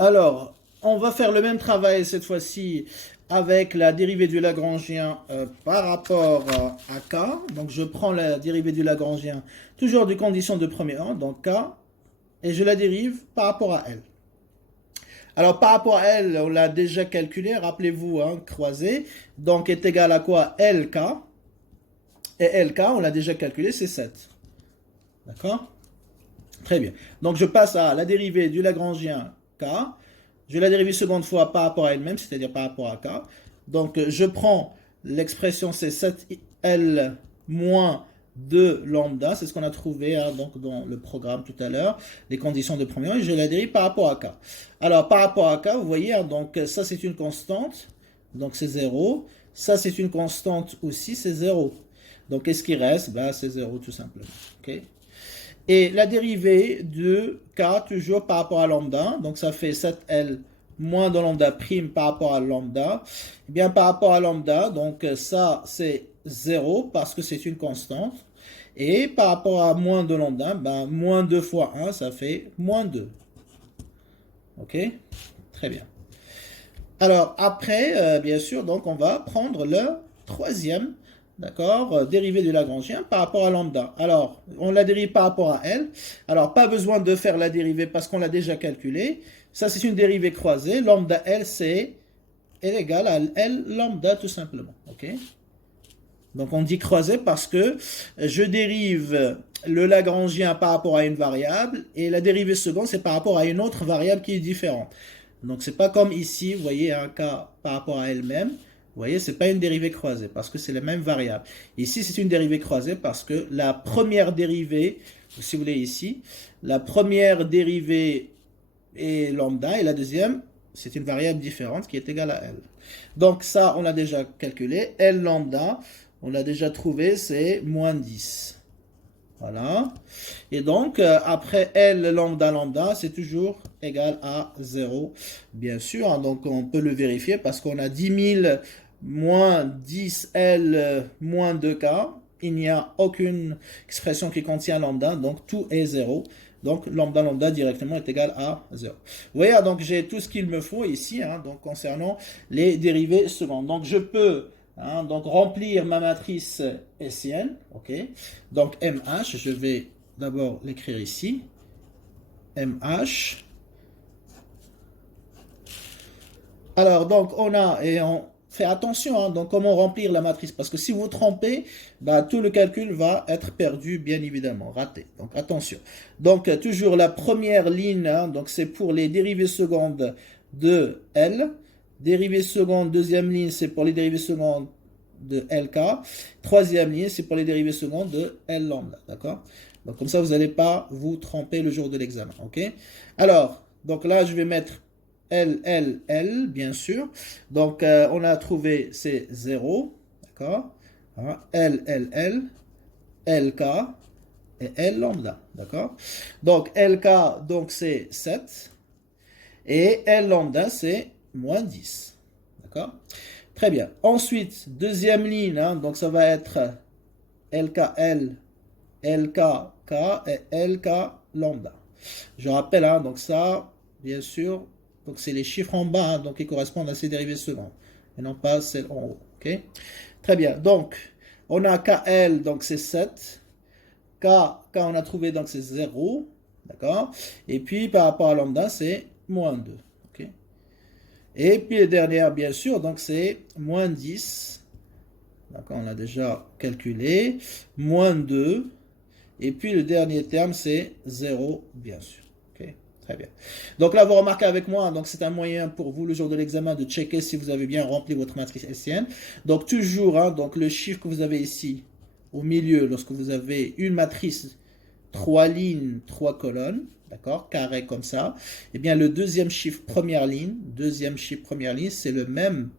Alors, on va faire le même travail cette fois-ci avec la dérivée du Lagrangien par rapport à K. Donc, je prends la dérivée du Lagrangien toujours des conditions de premier ordre, donc K, et je la dérive par rapport à L. Alors, par rapport à L, on l'a déjà calculé, rappelez-vous, hein, croisé, donc est égal à quoi? LK. Et LK, on l'a déjà calculé, c'est 7. D'accord? Très bien. Donc, je passe à la dérivée du Lagrangien K. Je vais la dériver seconde fois par rapport à elle-même, c'est-à-dire par rapport à K. Donc, je prends l'expression c'est 7L moins 2 lambda, c'est ce qu'on a trouvé hein, donc dans le programme tout à l'heure, les conditions de premier ordre, et je la dérive par rapport à K. Alors, par rapport à K, vous voyez, hein, donc ça c'est une constante, donc c'est 0. Ça c'est une constante aussi, c'est 0. Donc, qu'est-ce qui reste? Ben, c'est 0 tout simplement. Okay. Et la dérivée de K toujours par rapport à lambda, donc ça fait 7L moins de lambda prime par rapport à lambda. Et bien par rapport à lambda, donc ça c'est 0 parce que c'est une constante. Et par rapport à moins de lambda, ben, moins 2 fois 1, ça fait moins 2. Ok? Très bien. Alors après, bien sûr, donc on va prendre le troisième, d'accord, dérivé du Lagrangien par rapport à lambda. Alors, on la dérive par rapport à L. Alors, pas besoin de faire la dérivée parce qu'on l'a déjà calculé. Ça, c'est une dérivée croisée. Lambda L, c'est égal à L lambda tout simplement. Ok? Donc, on dit croisée parce que je dérive le Lagrangien par rapport à une variable et la dérivée seconde, c'est par rapport à une autre variable qui est différente. Donc, c'est pas comme ici, vous voyez, un cas par rapport à elle-même. Vous voyez, c'est pas une dérivée croisée parce que c'est la même variable. Ici, c'est une dérivée croisée parce que la première dérivée, si vous voulez ici, la première dérivée est lambda et la deuxième, c'est une variable différente qui est égale à L. Donc, ça, on l'a déjà calculé. L lambda, on l'a déjà trouvé, c'est moins 10. Voilà. Et donc, après L lambda lambda, c'est toujours égal à 0, bien sûr. Hein, donc, on peut le vérifier parce qu'on a 10 000 moins 10 L moins 2K. Il n'y a aucune expression qui contient lambda, donc tout est 0. Donc, lambda lambda directement est égal à 0. Vous voyez, donc j'ai tout ce qu'il me faut ici, hein, donc concernant les dérivées secondes. Donc, je peux... Hein, donc remplir ma matrice hessienne, ok. Donc MH, je vais d'abord l'écrire ici. MH. Alors donc on a et on fait attention hein, donc comment remplir la matrice parce que si vous trompez, bah, tout le calcul va être perdu bien évidemment, raté. Donc attention. Donc toujours la première ligne, hein, donc c'est pour les dérivées secondes de L. Dérivée seconde, deuxième ligne, c'est pour les dérivées secondes de LK. Troisième ligne, c'est pour les dérivées secondes de L lambda. D'accord? Donc, comme ça, vous n'allez pas vous tromper le jour de l'examen. OK? Alors, donc là, je vais mettre L, L, L, bien sûr. Donc, on a trouvé, c'est 0. D'accord? L, L, L, LK et L lambda. D'accord? Donc, LK, donc c'est 7. Et L lambda, c'est moins 10. D'accord? Très bien. Ensuite, deuxième ligne, hein, donc ça va être LKL, LKK et LK lambda. Je rappelle, hein, donc ça, bien sûr, donc c'est les chiffres en bas, hein, donc qui correspondent à ces dérivées secondes, et non pas celles en haut. Ok? Très bien. Donc, on a KL, donc c'est 7. K, on a trouvé, donc c'est 0. D'accord? Et puis, par rapport à lambda, c'est moins 2. Et puis la dernière, bien sûr, donc c'est moins 10. D'accord, on l'a déjà calculé. Moins 2. Et puis le dernier terme, c'est 0, bien sûr. Okay, très bien. Donc là, vous remarquez avec moi, donc c'est un moyen pour vous, le jour de l'examen, de checker si vous avez bien rempli votre matrice hessienne. Donc toujours, hein, donc le chiffre que vous avez ici, au milieu, lorsque vous avez une matrice, 3 lignes, 3 colonnes, d'accord, carré comme ça, eh bien le deuxième chiffre première ligne, c'est le même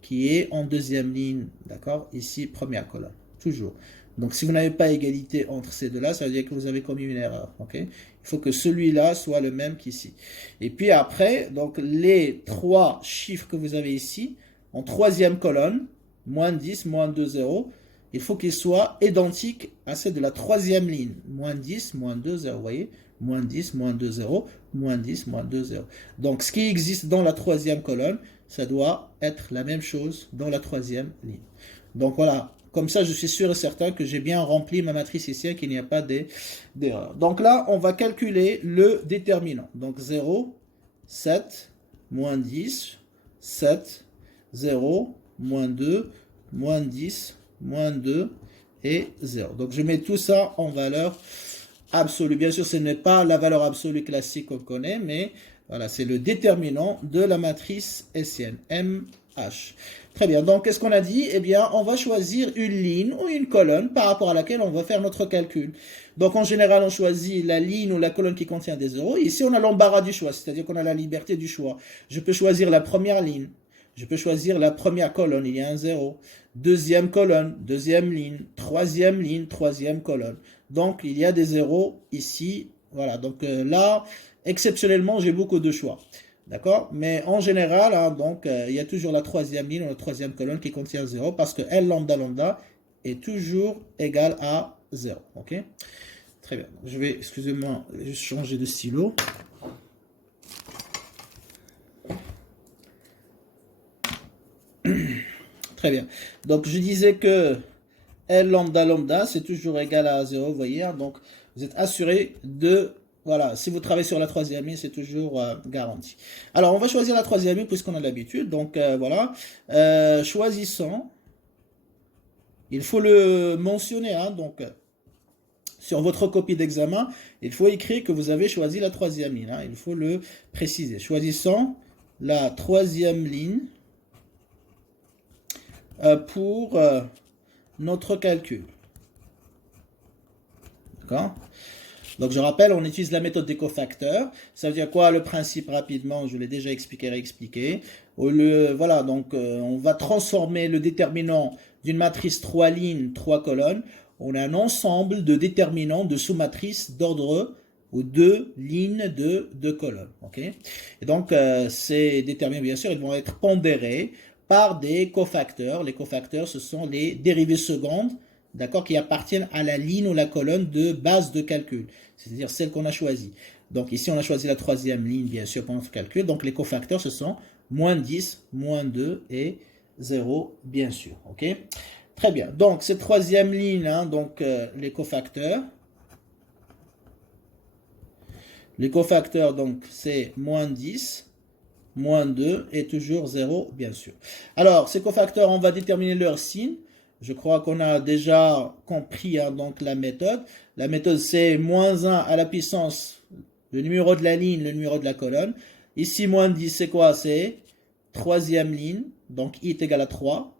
qui est en deuxième ligne, d'accord, ici première colonne, toujours. Donc si vous n'avez pas égalité entre ces deux-là, ça veut dire que vous avez commis une erreur, ok. Il faut que celui-là soit le même qu'ici. Et puis après, donc les trois chiffres que vous avez ici, en troisième colonne, moins 10, moins 2, 0, il faut qu'il soit identique à celle de la troisième ligne. Moins 10, moins 2, 0. Vous voyez? Moins 10, moins 2, 0. Moins 10, moins 2, 0. Donc, ce qui existe dans la troisième colonne, ça doit être la même chose dans la troisième ligne. Donc, voilà. Comme ça, je suis sûr et certain que j'ai bien rempli ma matrice ici et qu'il n'y a pas d'erreur. Donc là, on va calculer le déterminant. Donc 0, 7, moins 10, 7, 0, moins 2, moins 10, moins 2 et 0. Donc je mets tout ça en valeur absolue. Bien sûr, ce n'est pas la valeur absolue classique qu'on connaît, mais voilà, c'est le déterminant de la matrice hessienne, MH. Très bien, donc qu'est-ce qu'on a dit? Eh bien, on va choisir une ligne ou une colonne par rapport à laquelle on va faire notre calcul. Donc en général, on choisit la ligne ou la colonne qui contient des zéros. Ici, on a l'embarras du choix, c'est-à-dire qu'on a la liberté du choix. Je peux choisir la première ligne, je peux choisir la première colonne, il y a un 0. Deuxième colonne, deuxième ligne, troisième colonne. Donc il y a des zéros ici, voilà. Donc là, exceptionnellement, j'ai beaucoup de choix. D'accord? Mais en général, hein, donc, il y a toujours la troisième ligne ou la troisième colonne qui contient 0 parce que L lambda lambda est toujours égal à 0. Ok? Très bien. Je vais, excusez-moi, juste changer de stylo. Très bien. Donc, je disais que L lambda lambda, c'est toujours égal à 0, vous voyez. Hein, donc, vous êtes assuré de... Voilà, si vous travaillez sur la troisième ligne, c'est toujours garanti. Alors, on va choisir la troisième ligne puisqu'on a l'habitude. Donc, voilà. Choisissons. Il faut le mentionner. Hein, donc, sur votre copie d'examen, il faut écrire que vous avez choisi la troisième ligne. Hein, il faut le préciser. Choisissons la troisième ligne pour notre calcul. D'accord ? Donc je rappelle, on utilise la méthode des cofacteurs. Ça veut dire quoi le principe rapidement? Je l'ai déjà expliqué, réexpliqué. Voilà, donc on va transformer le déterminant d'une matrice 3 lignes, 3 colonnes. On a un ensemble de déterminants de sous-matrices d'ordre ou 2 lignes de 2 colonnes. Okay, et donc ces déterminants, bien sûr, ils vont être pondérés par des cofacteurs. Les cofacteurs, ce sont les dérivées secondes, d'accord, qui appartiennent à la ligne ou la colonne de base de calcul, c'est-à-dire celle qu'on a choisie. Donc ici, on a choisi la troisième ligne, bien sûr, pour notre calcul. Donc les cofacteurs, ce sont moins 10, moins 2 et 0, bien sûr. Ok, très bien. Donc cette troisième ligne, hein, donc les cofacteurs. Les cofacteurs, donc c'est moins 10, moins 2 et toujours 0, bien sûr. Alors, ces cofacteurs, on va déterminer leur signe. Je crois qu'on a déjà compris hein, donc la méthode. La méthode, c'est moins 1 à la puissance, le numéro de la ligne, le numéro de la colonne. Ici, moins 10, c'est quoi? C'est troisième ligne, donc i est égal à 3.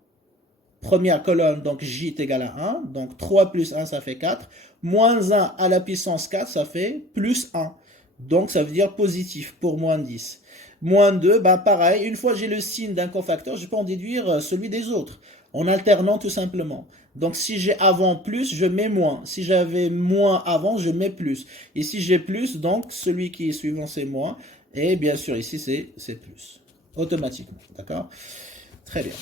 Première colonne, donc j est égal à 1. Donc 3 plus 1, ça fait 4. Moins 1 à la puissance 4, ça fait plus 1. Donc ça veut dire positif pour moins 10. Moins 2, ben pareil, une fois j'ai le signe d'un cofacteur, je peux en déduire celui des autres, en alternant tout simplement. Donc si j'ai avant plus, je mets moins. Si j'avais moins avant, je mets plus. Et si j'ai plus, donc celui qui est suivant, c'est moins. Et bien sûr, ici, c'est plus. Automatiquement, d'accord? Très bien.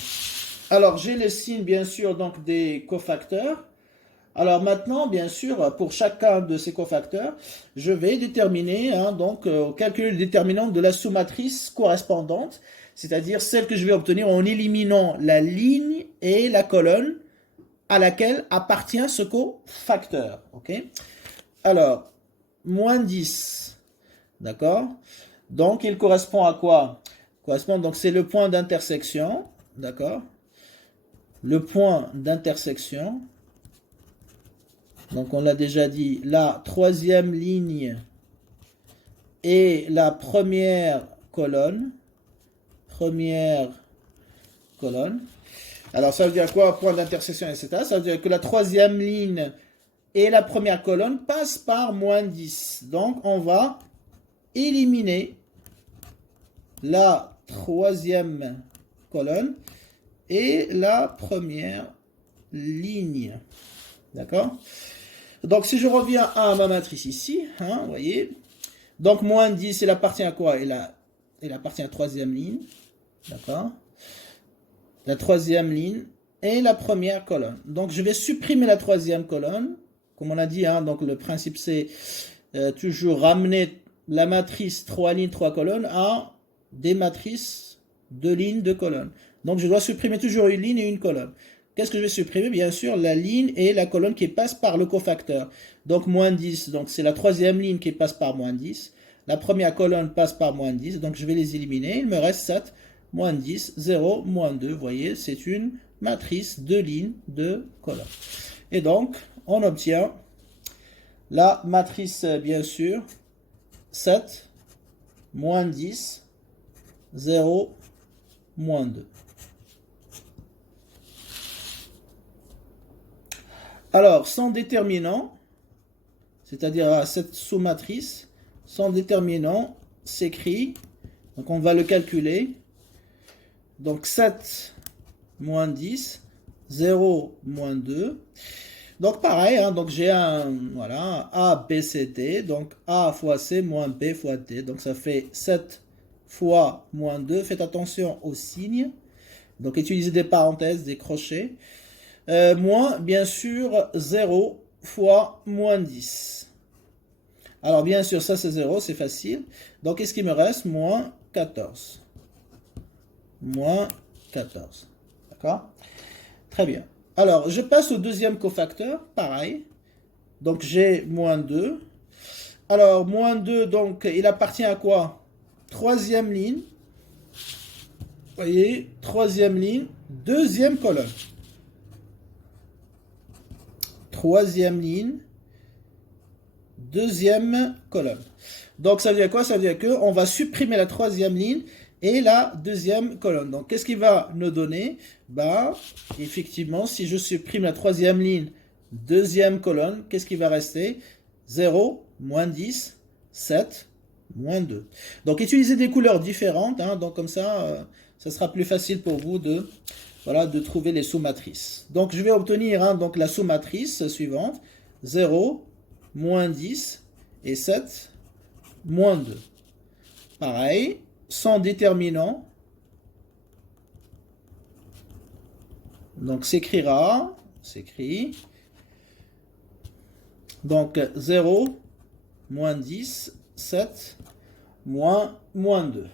Alors, j'ai le signe, bien sûr, donc des cofacteurs. Alors maintenant, bien sûr, pour chacun de ces cofacteurs, je vais déterminer, hein, donc, calculer le déterminant de la sous-matrice correspondante, c'est-à-dire celle que je vais obtenir en éliminant la ligne et la colonne à laquelle appartient ce cofacteur. Okay, alors, moins 10, d'accord? Donc, il correspond à quoi? Correspond, donc, c'est le point d'intersection, d'accord? Le point d'intersection. Donc, on l'a déjà dit, la troisième ligne et la première colonne. Première colonne. Alors, ça veut dire quoi? Point d'intersection, etc. Ça veut dire que la troisième ligne et la première colonne passent par moins 10. Donc, on va éliminer la troisième colonne et la première ligne. D'accord? Donc, si je reviens à ma matrice ici, hein, vous voyez, donc moins 10, il appartient à quoi? Il appartient à la troisième ligne, d'accord? La troisième ligne et la première colonne. Donc, je vais supprimer la troisième colonne. Comme on a dit, hein, donc le principe, c'est toujours ramener la matrice 3 lignes, 3 colonnes à des matrices 2 lignes, 2 colonnes. Donc, je dois supprimer toujours une ligne et une colonne. Qu'est-ce que je vais supprimer? Bien sûr, la ligne et la colonne qui passent par le cofacteur. Donc, moins 10, donc c'est la troisième ligne qui passe par moins 10. La première colonne passe par moins 10, donc je vais les éliminer. Il me reste 7, moins 10, 0, moins 2. Vous voyez, c'est une matrice 2 lignes, 2 colonnes. Et donc, on obtient la matrice, bien sûr, 7, moins 10, 0, moins 2. Alors, sans déterminant, c'est-à-dire à cette sous-matrice, sans déterminant s'écrit, donc on va le calculer, donc 7 moins 10, 0 moins 2. Donc pareil, hein, donc j'ai un, voilà, A, B, C, D, donc A fois C moins B fois D, donc ça fait 7 fois moins 2, faites attention aux signes, donc utilisez des parenthèses, des crochets, moins bien sûr 0 fois moins 10. Alors bien sûr ça c'est 0, c'est facile, donc qu'est-ce qui me reste? Moins 14. Moins 14, d'accord? Très bien. Alors, je passe au deuxième cofacteur, pareil. Donc, j'ai moins 2. Alors, moins 2, donc, il appartient à quoi? Troisième ligne. Vous voyez, troisième ligne, deuxième colonne. Troisième ligne, deuxième colonne. Donc, ça veut dire quoi? Ça veut dire qu'on va supprimer la troisième ligne et la deuxième colonne. Donc, qu'est-ce qui va nous donner? Bah, effectivement, si je supprime la troisième ligne, deuxième colonne, qu'est-ce qui va rester? 0, moins 10, 7, moins 2. Donc, utilisez des couleurs différentes. Hein, donc, comme ça, ça sera plus facile pour vous de, voilà, de trouver les sous-matrices. Donc, je vais obtenir hein, donc, la sous-matrice suivante. 0, moins 10 et 7, moins 2. Pareil. Sans déterminant, donc s'écrira, s'écrit, donc 0, moins 10, 7, moins 2.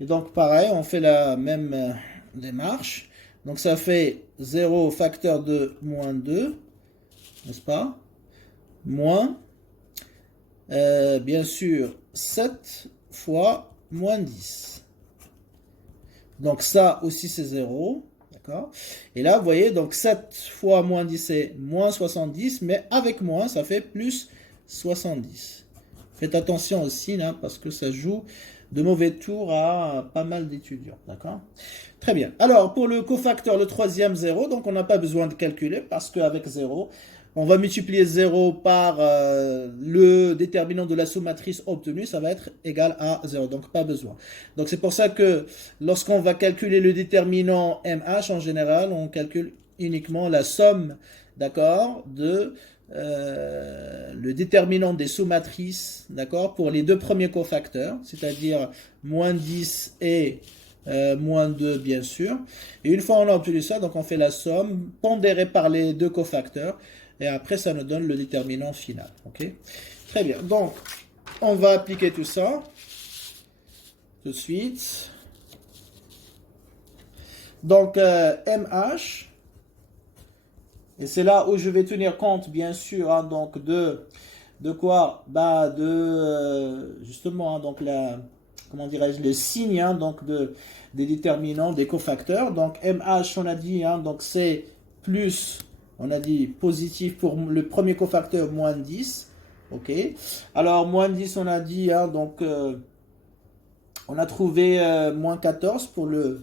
Et donc pareil, on fait la même démarche, donc ça fait 0 facteur de moins 2, n'est-ce pas, moins, bien sûr, 7 fois moins 10. Donc ça aussi c'est 0. D'accord. Et là, vous voyez, donc 7 fois moins 10 c'est moins 70. Mais avec moins, ça fait plus 70. Faites attention au signe, hein, parce que ça joue de mauvais tours à pas mal d'étudiants. D'accord. Très bien. Alors, pour le cofacteur, le troisième 0, donc on n'a pas besoin de calculer parce qu'avec 0, on va multiplier 0 par le déterminant de la sous-matrice obtenue, ça va être égal à 0, donc pas besoin. Donc c'est pour ça que lorsqu'on va calculer le déterminant MH, en général, on calcule uniquement la somme, d'accord, de le déterminant des sous-matrices, d'accord, pour les deux premiers cofacteurs, c'est-à-dire moins 10 et moins 2 bien sûr. Et une fois on a obtenu ça, donc on fait la somme pondérée par les deux cofacteurs. Et après, ça nous donne le déterminant final. Ok. Très bien. Donc, on va appliquer tout ça tout de suite. Donc, MH. Et c'est là où je vais tenir compte, bien sûr, hein, donc de quoi? Bah, justement, hein, donc comment dirais-je, le signe, hein, donc des déterminants, des cofacteurs. Donc, MH, on a dit, hein, donc c'est plus. On a dit positif pour le premier cofacteur, moins 10. OK. Alors, moins 10, on a dit, hein, donc, on a trouvé moins 14 pour le,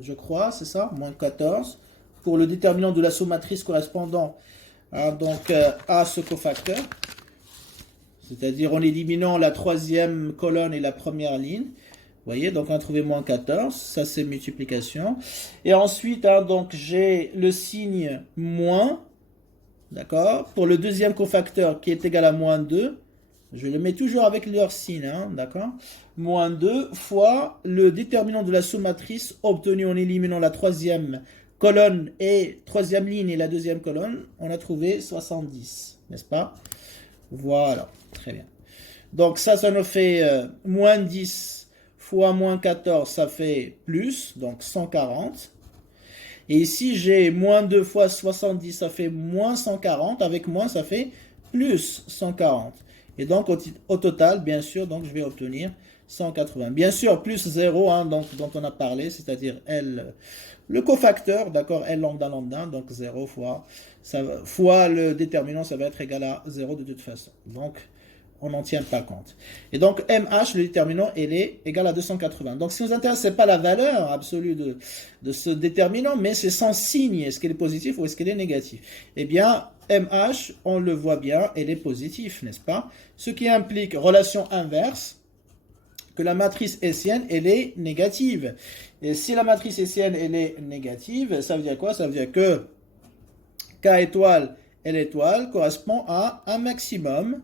je crois, c'est ça, moins 14, pour le déterminant de la sous-matrice correspondant hein, donc, à ce cofacteur. C'est-à-dire en éliminant la troisième colonne et la première ligne. Vous voyez, donc on a trouvé moins 14, ça c'est multiplication. Et ensuite, hein, donc j'ai le signe moins, d'accord, pour le deuxième cofacteur qui est égal à moins 2. Je le mets toujours avec leur signe, hein, d'accord. Moins 2 fois le déterminant de la sous-matrice obtenu en éliminant la troisième colonne et troisième ligne et la deuxième colonne, on a trouvé 70, n'est-ce pas? Voilà, très bien. Donc ça nous fait moins 10 fois moins 14, ça fait plus, donc 140. Et ici, j'ai moins 2 fois 70, ça fait moins 140. Avec moins, ça fait plus 140. Et donc, au total, bien sûr, donc je vais obtenir 180. Bien sûr, plus 0, hein, donc, dont on a parlé, c'est-à-dire L, le cofacteur, d'accord, L lambda lambda, donc 0 fois le déterminant, ça va être égal à 0 de toute façon. Donc, on n'en tient pas compte. Et donc, MH, le déterminant, il est égal à 280. Donc, ce qui nous intéresse, ce n'est pas la valeur absolue de ce déterminant, mais c'est son signe. Est-ce qu'il est positif ou est-ce qu'il est négatif? Eh bien, MH, on le voit bien, il est positif, n'est-ce pas? Ce qui implique relation inverse, que la matrice hessienne, elle est négative. Et si la matrice hessienne, elle est négative, ça veut dire quoi? Ça veut dire que K étoile, L étoile correspond à un maximum.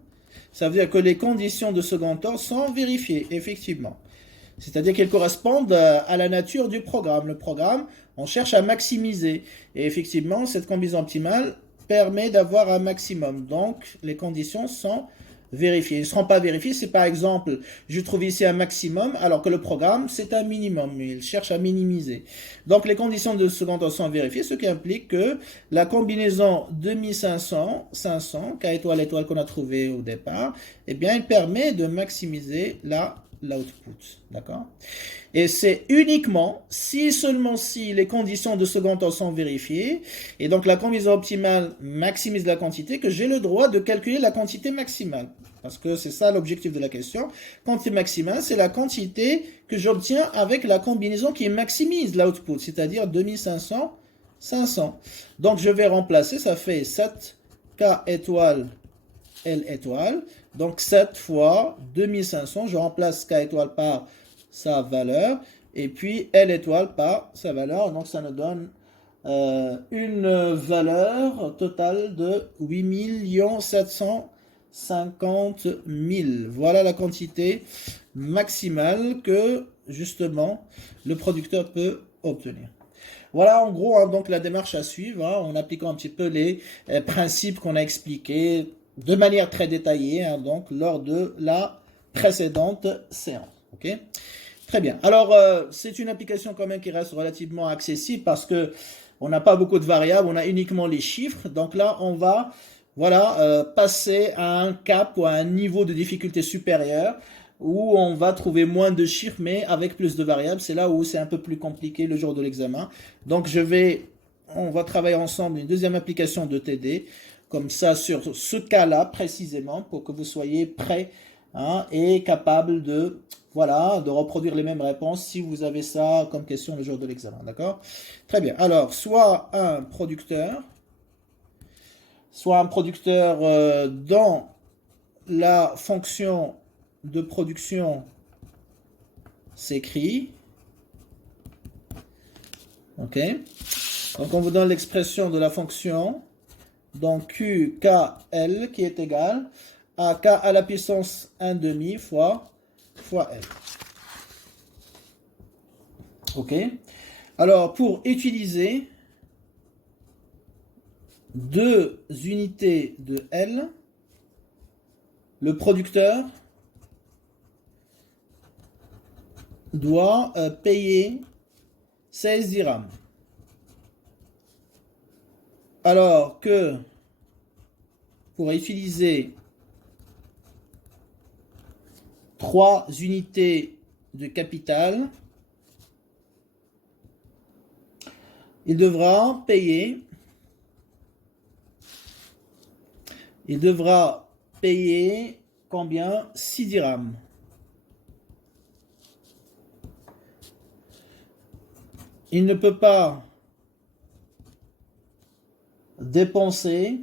Ça veut dire que les conditions de second ordre sont vérifiées, effectivement. C'est-à-dire qu'elles correspondent à la nature du programme. Le programme, on cherche à maximiser. Et effectivement, cette combinaison optimale permet d'avoir un maximum. Donc, les conditions sont vérifiées. Ils ne seront pas vérifiés si, par exemple, je trouve ici un maximum, alors que le programme, c'est un minimum. Il cherche à minimiser. Donc, les conditions de second ordre sont vérifiées, ce qui implique que la combinaison 2500, 500, K étoile étoile qu'on a trouvé au départ, eh bien, elle permet de maximiser l'output, d'accord? Et c'est uniquement si, seulement si les conditions de second ordre sont vérifiées, et donc la combinaison optimale maximise la quantité, que j'ai le droit de calculer la quantité maximale. Parce que c'est ça l'objectif de la question. Quantité maximale, c'est la quantité que j'obtiens avec la combinaison qui maximise l'output, c'est-à-dire 2500, 500. Donc je vais remplacer, ça fait 7K étoile, L étoile. Donc 7 fois 2500, je remplace K étoile par sa valeur, et puis L étoile par sa valeur. Donc ça nous donne une valeur totale de 8 750 000. Voilà la quantité maximale que justement le producteur peut obtenir. Voilà en gros hein, donc la démarche à suivre hein, en appliquant un petit peu les principes qu'on a expliqués de manière très détaillée hein, donc lors de la précédente séance. Ok, très bien. Alors c'est une application quand même qui reste relativement accessible parce que on n'a pas beaucoup de variables, on a uniquement les chiffres. Donc là on va passer à un cap ou à un niveau de difficulté supérieur où on va trouver moins de chiffres mais avec plus de variables. C'est là où c'est un peu plus compliqué le jour de l'examen. Donc on va travailler ensemble une deuxième application de TD, comme ça sur ce cas-là précisément, pour que vous soyez prêts hein, et capables de reproduire les mêmes réponses si vous avez ça comme question le jour de l'examen. D'accord? Très bien. Alors, soit un producteur dans la fonction de production s'écrit. Ok. Donc on vous donne l'expression de la fonction. Donc QKL qui est égal à K à la puissance 1/2 fois L. Ok. Alors pour utiliser 2 unités de L, le producteur doit payer 16 dirhams. Alors que pour utiliser 3 unités de capital, il devra payer combien? 6 dirhams. Il ne peut pas dépenser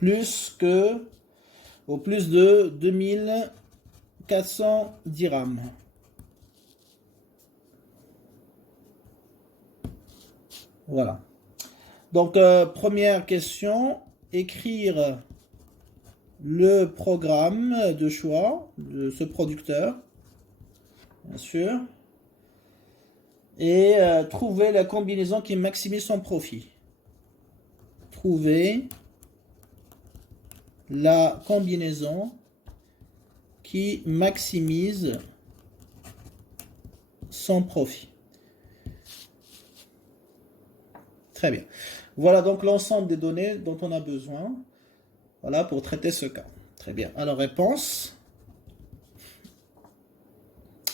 plus de 2400 dirhams. Voilà. Donc, première question, écrire le programme de choix de ce producteur, bien sûr. et trouver la combinaison qui maximise son profit. Trouver la combinaison qui maximise son profit. Très bien. Voilà donc l'ensemble des données dont on a besoin, voilà, pour traiter ce cas. Très bien. Alors, réponse.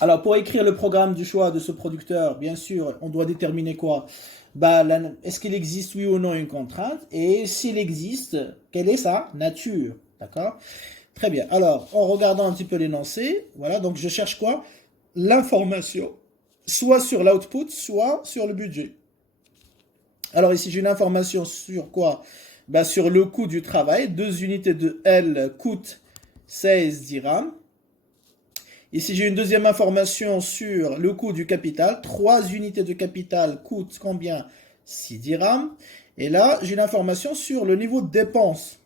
Alors, pour écrire le programme du choix de ce producteur, bien sûr, on doit déterminer quoi? Bah, est-ce qu'il existe, oui ou non, une contrainte? Et s'il existe, quelle est sa nature? D'accord? Très bien. Alors, en regardant un petit peu l'énoncé, voilà, donc je cherche quoi? L'information, soit sur l'output, soit sur le budget. Alors ici, j'ai une information sur quoi? Ben, sur le coût du travail. 2 unités de L coûtent 16 dirhams. Ici, j'ai une deuxième information sur le coût du capital. 3 unités de capital coûtent combien? 6 dirhams. Et là, j'ai une information sur le niveau de dépense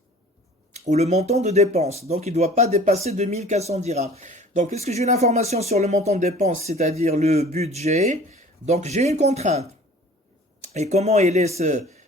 ou le montant de dépense. Donc, il ne doit pas dépasser 2400 dirhams. Donc, puisque j'ai une information sur le montant de dépense, c'est-à-dire le budget, donc j'ai une contrainte. Et comment elle est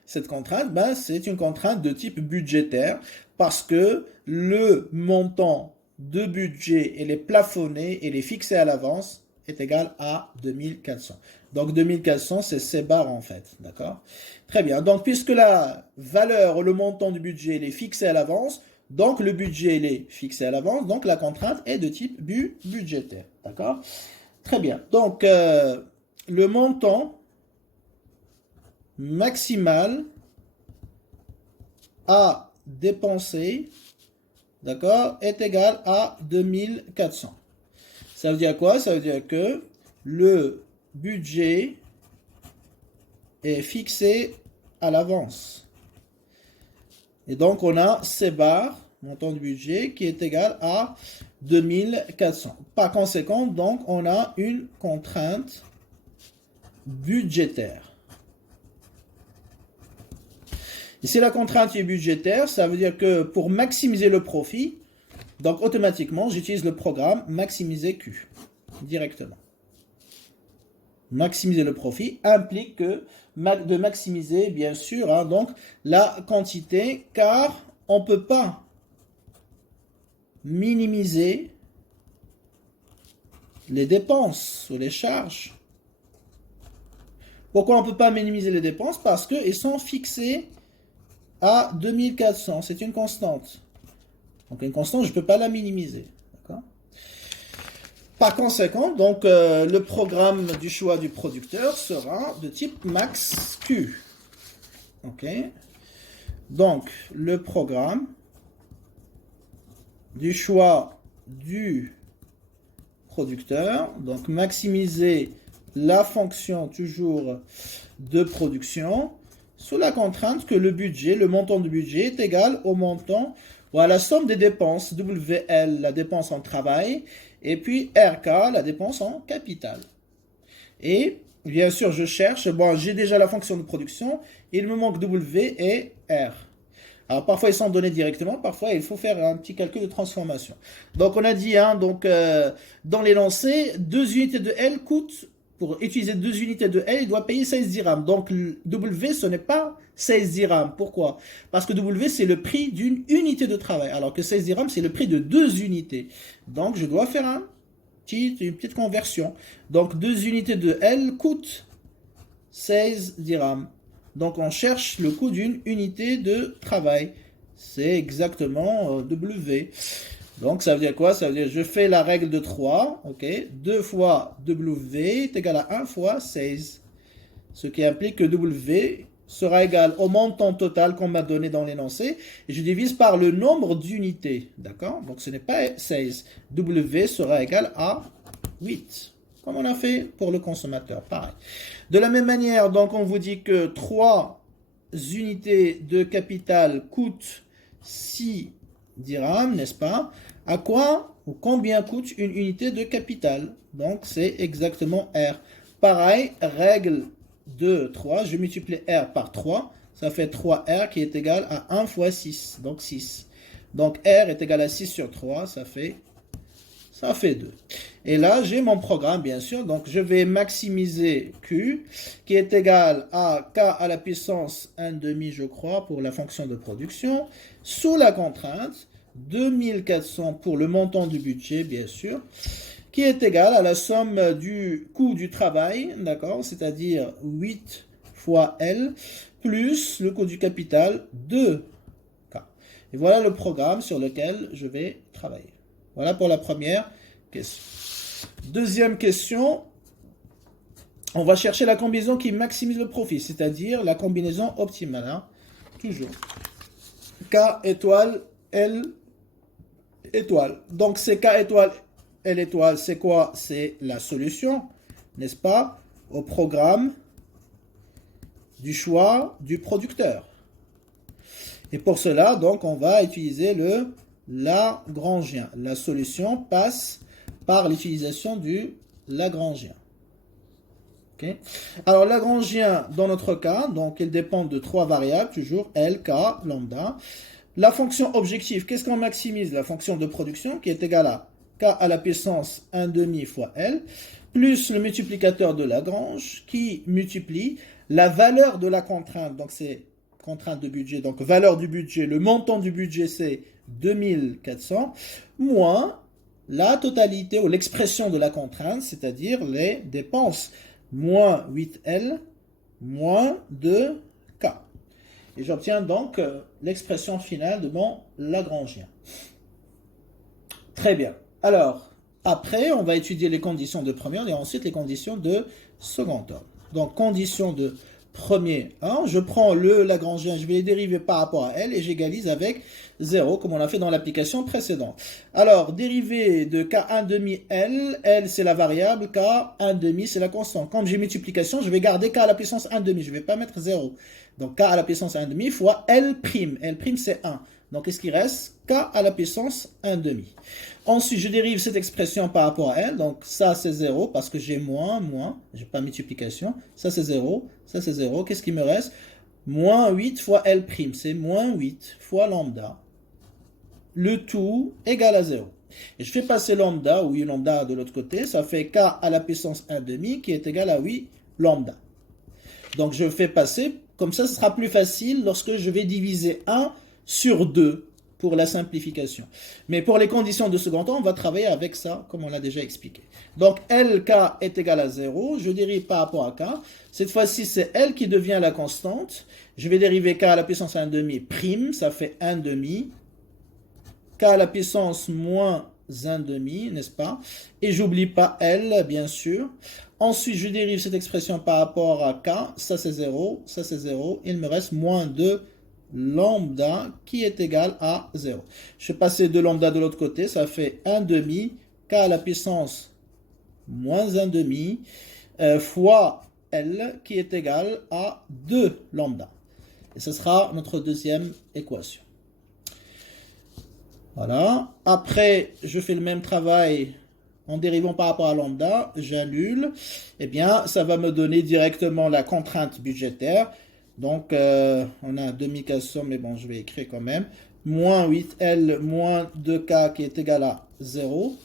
cette contrainte? Ben, c'est une contrainte de type budgétaire parce que le montant de budget, elle est plafonné, elle est fixé à l'avance, est égal à 2400. Donc 2400, c'est ces barres en fait, d'accord? Très bien, donc puisque la valeur, le montant du budget, elle est fixé à l'avance, donc le budget, il est fixé à l'avance, donc la contrainte est de type budgétaire, d'accord? Très bien, donc le montant maximal à dépenser, d'accord, est égal à 2400. Ça veut dire quoi? Ça veut dire que le budget est fixé à l'avance. Et donc, on a ces barres, montant du budget, qui est égal à 2400. Par conséquent, donc, on a une contrainte budgétaire. Ici, la contrainte est budgétaire, ça veut dire que pour maximiser le profit, donc automatiquement, j'utilise le programme maximiser Q directement. Maximiser le profit implique que de maximiser, bien sûr, hein, donc la quantité, car on ne peut pas minimiser les dépenses ou les charges. Pourquoi on ne peut pas minimiser les dépenses? Parce qu'elles sont fixées à 2400, c'est une constante. Donc une constante, je ne peux pas la minimiser. Par conséquent, donc, le programme du choix du producteur sera de type max Q. Ok. Donc, le programme du choix du producteur, donc maximiser la fonction toujours de production, sous la contrainte que le budget, le montant du budget est égal au montant ou à la somme des dépenses, WL, la dépense en travail, et puis RK, la dépense en capital. Et bien sûr, je cherche, bon, j'ai déjà la fonction de production, il me manque W et R. Alors parfois ils sont donnés directement, parfois il faut faire un petit calcul de transformation. Donc on a dit, hein, donc, dans l'énoncé, 2 unités de L coûtent. Pour utiliser 2 unités de L, il doit payer 16 dirhams. Donc, W, ce n'est pas 16 dirhams. Pourquoi? Parce que W, c'est le prix d'une unité de travail. Alors que 16 dirhams, c'est le prix de 2 unités. Donc, je dois faire une petite conversion. Donc, 2 unités de L coûtent 16 dirhams. Donc, on cherche le coût d'une unité de travail. C'est exactement W. Donc, ça veut dire quoi? Ça veut dire je fais la règle de 3, ok? 2 fois W est égal à 1 fois 16. Ce qui implique que W sera égal au montant total qu'on m'a donné dans l'énoncé. Et je divise par le nombre d'unités, d'accord? Donc, ce n'est pas 16. W sera égal à 8. Comme on a fait pour le consommateur, pareil. De la même manière, donc, on vous dit que 3 unités de capital coûtent 6 dirhams, n'est-ce pas? À quoi ou combien coûte une unité de capital? Donc, c'est exactement R. Pareil, règle de 3, je multiplie R par 3, ça fait 3R qui est égal à 1 fois 6, donc 6. Donc, R est égal à 6 sur 3, ça fait Ça fait 2. Et là, j'ai mon programme, bien sûr. Donc, je vais maximiser Q, qui est égal à K à la puissance 1 demi, je crois, pour la fonction de production, sous la contrainte, 2400 pour le montant du budget, bien sûr, qui est égal à la somme du coût du travail, d'accord, c'est-à-dire 8 fois L, plus le coût du capital 2K. Et voilà le programme sur lequel je vais travailler. Voilà pour la première question. Deuxième question, on va chercher la combinaison qui maximise le profit, c'est-à-dire la combinaison optimale. Hein. Toujours. K étoile, L étoile. Donc c'est K étoile, L étoile, c'est quoi? C'est la solution, n'est-ce pas, au programme du choix du producteur. Et pour cela, donc, on va utiliser le Lagrangien. La solution passe par l'utilisation du Lagrangien. Okay. Alors, Lagrangien, dans notre cas, donc, il dépend de 3 variables, toujours L, K, lambda. La fonction objective, qu'est-ce qu'on maximise? La fonction de production, qui est égale à K à la puissance 1 demi fois L, plus le multiplicateur de Lagrange, qui multiplie la valeur de la contrainte, donc c'est contrainte de budget, donc valeur du budget, le montant du budget c'est 2400, moins la totalité ou l'expression de la contrainte, c'est-à-dire les dépenses, moins 8L, moins 2K. Et j'obtiens donc l'expression finale de mon Lagrangien. Très bien. Alors, après, on va étudier les conditions de premier ordre et ensuite les conditions de second ordre. Donc, condition de premier ordre, je prends le Lagrangien, je vais les dériver par rapport à L et j'égalise avec 0, comme on l'a fait dans l'application précédente. Alors, dérivée de K1 demi L, L c'est la variable, K1 demi c'est la constante. Comme j'ai multiplication, je vais garder K à la puissance 1 demi, je ne vais pas mettre 0. Donc, K à la puissance 1 demi fois L prime. L prime c'est 1. Donc, qu'est-ce qui reste? K à la puissance 1 demi. Ensuite, je dérive cette expression par rapport à L. Donc, ça, c'est 0 parce que j'ai moins. Je n'ai pas multiplication. Ça, c'est 0. Ça, c'est 0. Qu'est-ce qui me reste? Moins 8 fois L'. C'est moins 8 fois lambda. Le tout égale à 0. Et je fais passer lambda, ou 8 lambda de l'autre côté. Ça fait K à la puissance 1 demi qui est égal à 8 lambda. Donc, je fais passer. Comme ça, ce sera plus facile lorsque je vais diviser 1 sur 2 pour la simplification. Mais pour les conditions de second ordre, on va travailler avec ça, comme on l'a déjà expliqué. Donc, LK est égal à 0. Je dérive par rapport à K. Cette fois-ci, c'est L qui devient la constante. Je vais dériver K à la puissance 1 demi prime. Ça fait 1 demi. K à la puissance moins 1 demi, n'est-ce pas? Et j'oublie pas L, bien sûr. Ensuite, je dérive cette expression par rapport à K. Ça, c'est 0. Ça, c'est 0. Il me reste moins 2 lambda qui est égal à 0. Je vais passer de lambda de l'autre côté, ça fait 1 demi, K à la puissance moins 1 demi, fois L qui est égal à 2 lambda. Et ce sera notre deuxième équation. Voilà. Après, je fais le même travail en dérivant par rapport à lambda, j'annule. Eh bien, ça va me donner directement la contrainte budgétaire. Donc, on a 2400, mais bon, je vais écrire quand même. Moins 8L moins 2K qui est égal à 0.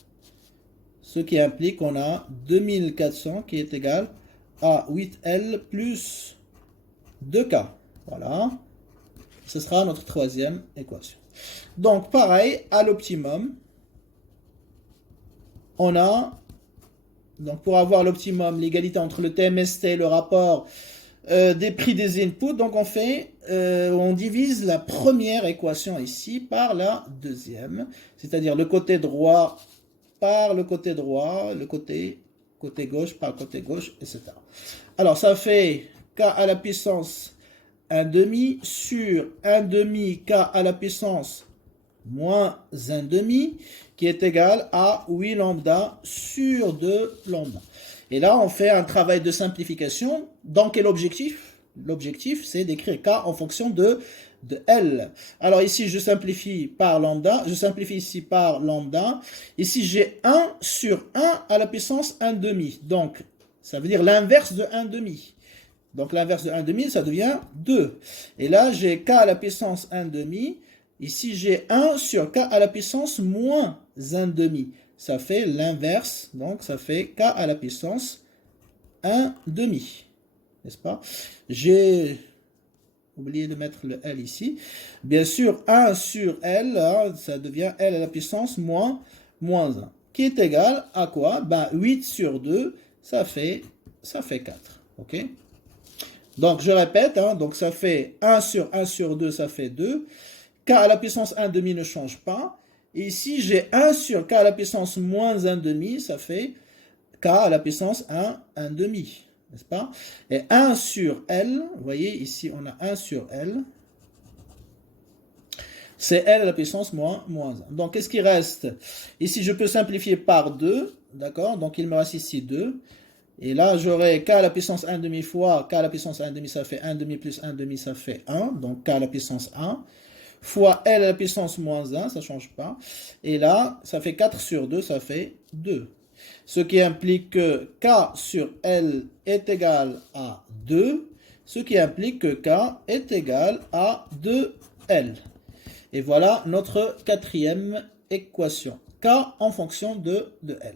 Ce qui implique qu'on a 2400 qui est égal à 8L plus 2K. Voilà. Ce sera notre troisième équation. Donc, pareil, à l'optimum, on a, donc pour avoir l'optimum, l'égalité entre le TMST et le rapport des prix des inputs, donc on divise la première équation ici par la deuxième, c'est-à-dire le côté droit par le côté droit, le côté gauche par le côté gauche, etc. Alors ça fait K à la puissance 1 demi sur 1 demi K à la puissance moins 1 demi qui est égal à 8 lambda sur 2 lambda. Et là, on fait un travail de simplification. Dans quel objectif? L'objectif, c'est d'écrire K en fonction de L. Alors ici, je simplifie par lambda. Je simplifie ici par lambda. Ici, j'ai 1 sur 1 à la puissance 1 demi. Donc, ça veut dire l'inverse de 1 demi. Donc, l'inverse de 1 demi, ça devient 2. Et là, j'ai K à la puissance 1 demi. Ici, j'ai 1 sur K à la puissance moins 1 demi. ça fait l'inverse. Donc, ça fait k à la puissance 1 demi. N'est-ce pas? J'ai oublié de mettre le L ici. Bien sûr, 1 sur L, hein, ça devient L à la puissance moins 1. Qui est égal à quoi? Ben, 8 sur 2, ça fait 4. OK? Donc, je répète, hein, donc ça fait 1 sur 2, ça fait 2. K à la puissance 1 demi ne change pas. Et ici, j'ai 1 sur K à la puissance moins 1 demi, ça fait K à la puissance 1 demi. N'est-ce pas? Et 1 sur L, vous voyez, ici, on a 1 sur L. C'est L à la puissance moins 1. Donc, qu'est-ce qui reste? Ici, je peux simplifier par 2, d'accord? Donc, il me reste ici 2. Et là, j'aurai k à la puissance 1 demi fois k à la puissance 1 demi, ça fait 1 demi plus 1 demi, ça fait 1. Donc, k à la puissance 1 fois L à la puissance moins 1, ça ne change pas. Et là, ça fait 4 sur 2, ça fait 2. Ce qui implique que k sur L est égal à 2, ce qui implique que k est égal à 2L. Et voilà notre quatrième équation, k en fonction de L.